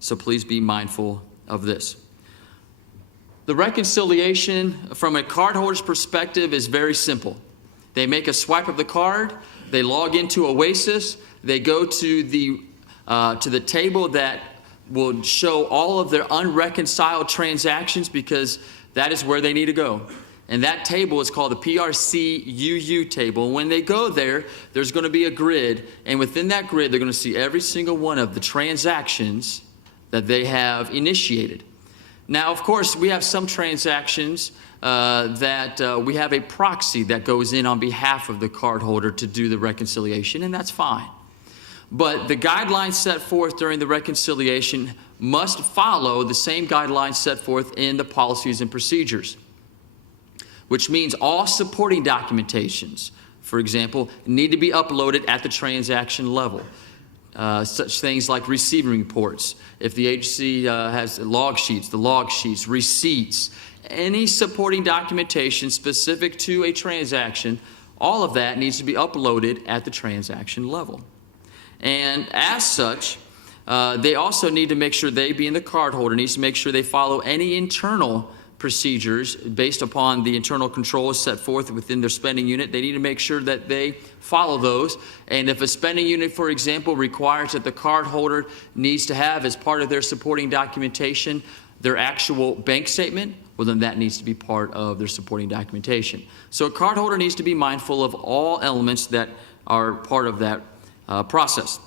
So please be mindful of this. The reconciliation from a cardholder's perspective is very simple. They make a swipe of the card, they log into Oasis, they go to the table that will show all of their unreconciled transactions, because that is where they need to go. And that table is called the PRCUU table. When they go there, there's going to be a grid, and within that grid, they're going to see every single one of the transactions that they have initiated. Now, of course, we have some transactions that we have a proxy that goes in on behalf of the cardholder to do the reconciliation, and that's fine. But the guidelines set forth during the reconciliation must follow the same guidelines set forth in the policies and procedures, which means all supporting documentations, for example, need to be uploaded at the transaction level. Such things like receiving reports. If the agency has log sheets, the log sheets, receipts, any supporting documentation specific to a transaction, all of that needs to be uploaded at the transaction level. And as such, they also need to make sure, they being the cardholder, needs to make sure they follow any internal procedures based upon the internal controls set forth within their spending unit. They need to make sure that they follow those. And if a spending unit, for example, requires that the cardholder needs to have as part of their supporting documentation their actual bank statement, well, then that needs to be part of their supporting documentation. So a cardholder needs to be mindful of all elements that are part of that process.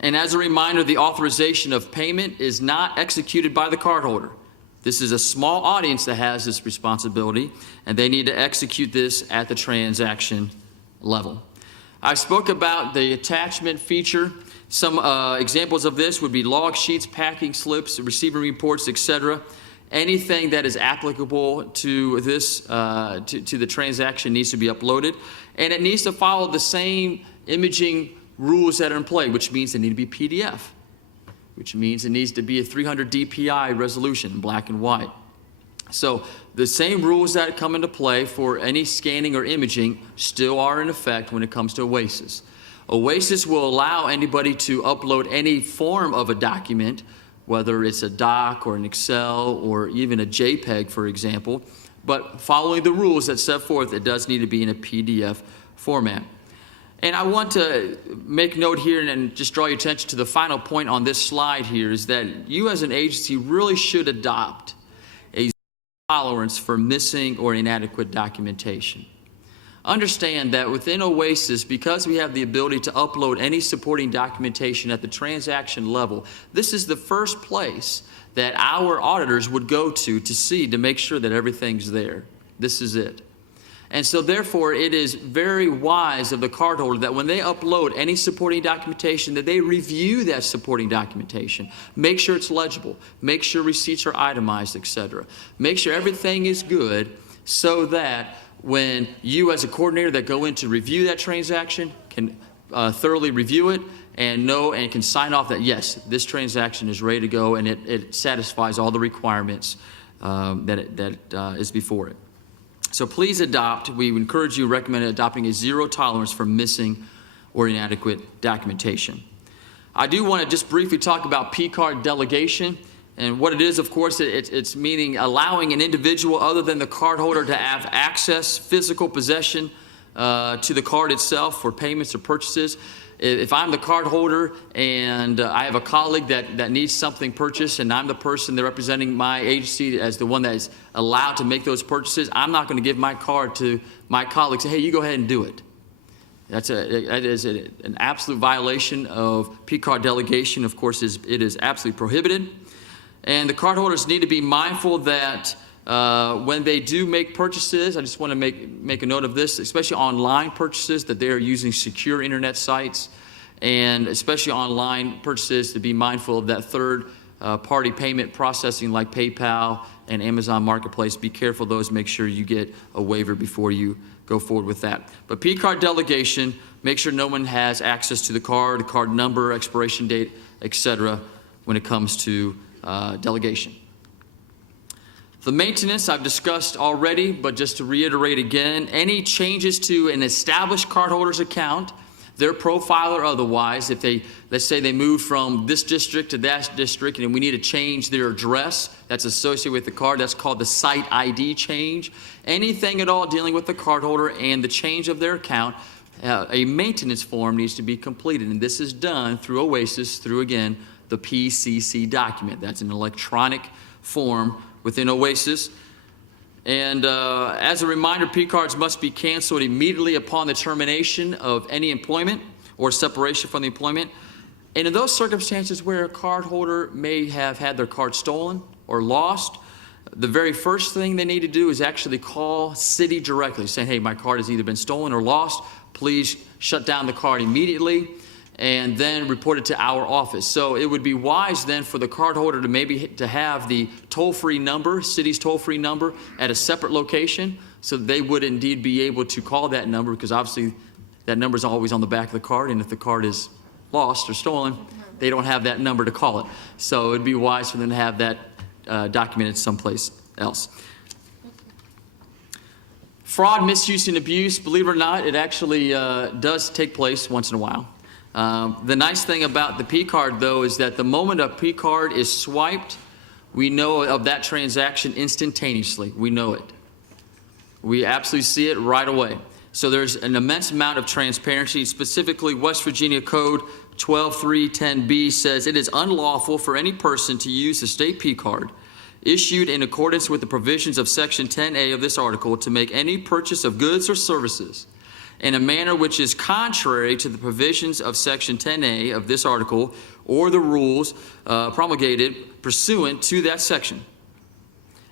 And as a reminder, the authorization of payment is not executed by the cardholder. This is a small audience that has this responsibility, and they need to execute this at the transaction level. I spoke about the attachment feature. Some examples of this would be log sheets, packing slips, receiving reports, etc. Anything that is applicable to this, to the transaction needs to be uploaded, and it needs to follow the same imaging rules that are in play, which means they need to be PDF, which means it needs to be a 300 DPI resolution, black and white. So the same rules that come into play for any scanning or imaging still are in effect when it comes to Oasis. Oasis will allow anybody to upload any form of a document, whether it's a doc or an Excel or even a JPEG, for example, but following the rules that set forth, it does need to be in a PDF format. And I want to make note here and just draw your attention to the final point on this slide here, is that you as an agency really should adopt a tolerance for missing or inadequate documentation. Understand that within Oasis, because we have the ability to upload any supporting documentation at the transaction level, this is the first place that our auditors would go to see to make sure that everything's there. This is it. And so therefore, it is very wise of the cardholder that when they upload any supporting documentation, that they review that supporting documentation, make sure it's legible, make sure receipts are itemized, etc. Make sure everything is good, so that when you as a coordinator that go in to review that transaction can thoroughly review it and know and can sign off that yes, this transaction is ready to go and it satisfies all the requirements that is before it. So please adopt, we encourage you, recommend adopting a zero tolerance for missing or inadequate documentation. I do want to just briefly talk about PCard delegation. And what it is, of course, it's meaning allowing an individual other than the cardholder to have access, physical possession to the card itself for payments or purchases. If I'm the cardholder and I have a colleague that needs something purchased and I'm the person that's representing my agency as the one that is allowed to make those purchases, I'm not going to give my card to my colleague and say, hey, you go ahead and do it. That is an absolute violation of PCard delegation. Of course, it is absolutely prohibited. And the cardholders need to be mindful that when they do make purchases, I just want to make a note of this, especially online purchases, that they are using secure internet sites, and especially online purchases, to be mindful of that third-party payment processing like PayPal and Amazon Marketplace. Be careful of those. Make sure you get a waiver before you go forward with that. But PCard delegation, make sure no one has access to the card number, expiration date, etc. when it comes to delegation. The maintenance I've discussed already, but just to reiterate again, any changes to an established cardholder's account, their profile or otherwise, if they let's say they moved from this district to that district and we need to change their address that's associated with the card. That's called the site ID change. Anything at all dealing with the cardholder and the change of their account, a maintenance form needs to be completed. And this is done through Oasis, through, again, the PCC document. That's an electronic form within Oasis. And as a reminder, P-cards must be canceled immediately upon the termination of any employment or separation from the employment. And in those circumstances where a cardholder may have had their card stolen or lost, the very first thing they need to do is actually call Citi directly, saying, hey, my card has either been stolen or lost. Please shut down the card immediately, and then report it to our office. So it would be wise then for the cardholder to maybe to have the toll-free number, Citi's toll-free number, at a separate location, so they would indeed be able to call that number, because obviously that number is always on the back of the card, and if the card is lost or stolen, they don't have that number to call it. So it would be wise for them to have that documented someplace else. Fraud, misuse, and abuse, believe it or not, it actually does take place once in a while. The nice thing about the P-card, though, is that the moment a P-card is swiped, we know of that transaction instantaneously. We know it. We absolutely see it right away. So there's an immense amount of transparency. Specifically, West Virginia Code 12310B says it is unlawful for any person to use a state P-card issued in accordance with the provisions of Section 10A of this article to make any purchase of goods or services in a manner which is contrary to the provisions of Section 10A of this article or the rules promulgated pursuant to that section.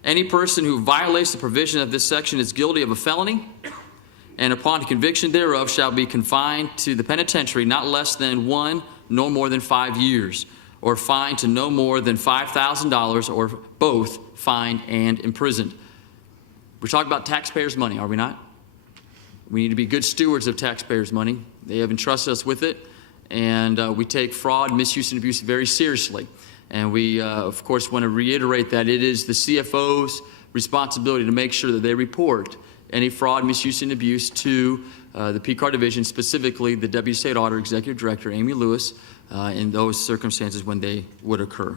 Any person who violates the provision of this section is guilty of a felony, and upon conviction thereof shall be confined to the penitentiary not less than 1 nor more than 5 years, or fined to no more than $5,000, or both fined and imprisoned. We're talking about taxpayers' money, are we not? We need to be good stewards of taxpayers' money. They have entrusted us with it, and we take fraud, misuse, and abuse very seriously. And we, of course, want to reiterate that it is the CFO's responsibility to make sure that they report any fraud, misuse, and abuse to the P-card division, specifically the Deputy State Auditor, Executive Director Amy Lewis, in those circumstances when they would occur.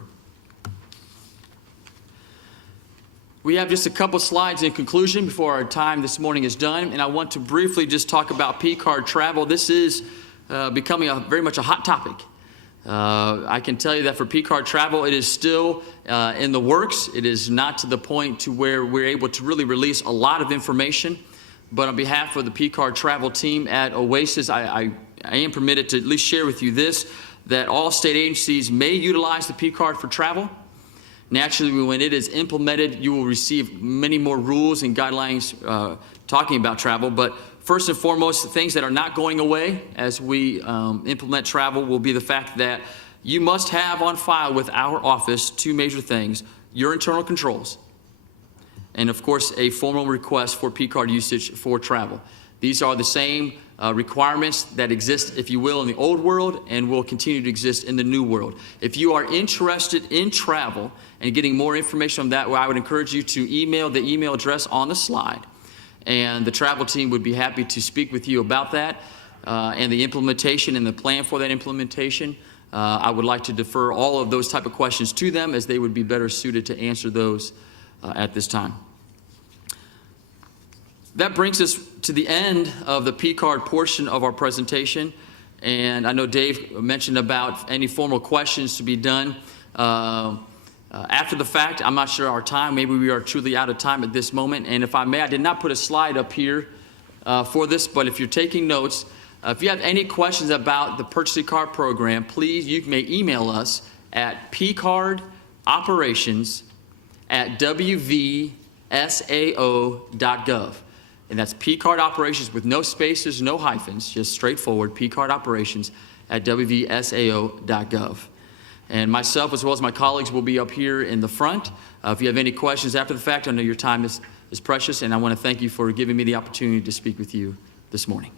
We have just a couple slides in conclusion before our time this morning is done, and I want to briefly just talk about P-card travel. This is becoming very much a hot topic. I can tell you that for P-card travel, it is still in the works. It is not to the point to where we're able to really release a lot of information, but on behalf of the P-card travel team at Oasis, I am permitted to at least share with you this, that all state agencies may utilize the P-card for travel. Naturally, when it is implemented, you will receive many more rules and guidelines talking about travel, but first and foremost, the things that are not going away as we implement travel will be the fact that you must have on file with our office 2 major things: your internal controls, and of course, a formal request for P-card usage for travel. These are the same requirements that exist, if you will, in the old world and will continue to exist in the new world. If you are interested in travel and getting more information on that, well, I would encourage you to email the email address on the slide, and the travel team would be happy to speak with you about that and the implementation and the plan for that implementation. I would like to defer all of those type of questions to them, as they would be better suited to answer those at this time. That brings us to the end of the P-card portion of our presentation, and I know Dave mentioned about any formal questions to be done after the fact. I'm not sure our time, maybe we are truly out of time at this moment, and if I may, I did not put a slide up here for this, but if you're taking notes, if you have any questions about the Purchasing Card Program, please, you may email us at pcardoperations@wvsao.gov. And that's P-card operations with no spaces, no hyphens, just straightforward, P-card operations@wvsao.gov. And myself, as well as my colleagues, will be up here in the front. If you have any questions after the fact, I know your time is precious, and I want to thank you for giving me the opportunity to speak with you this morning.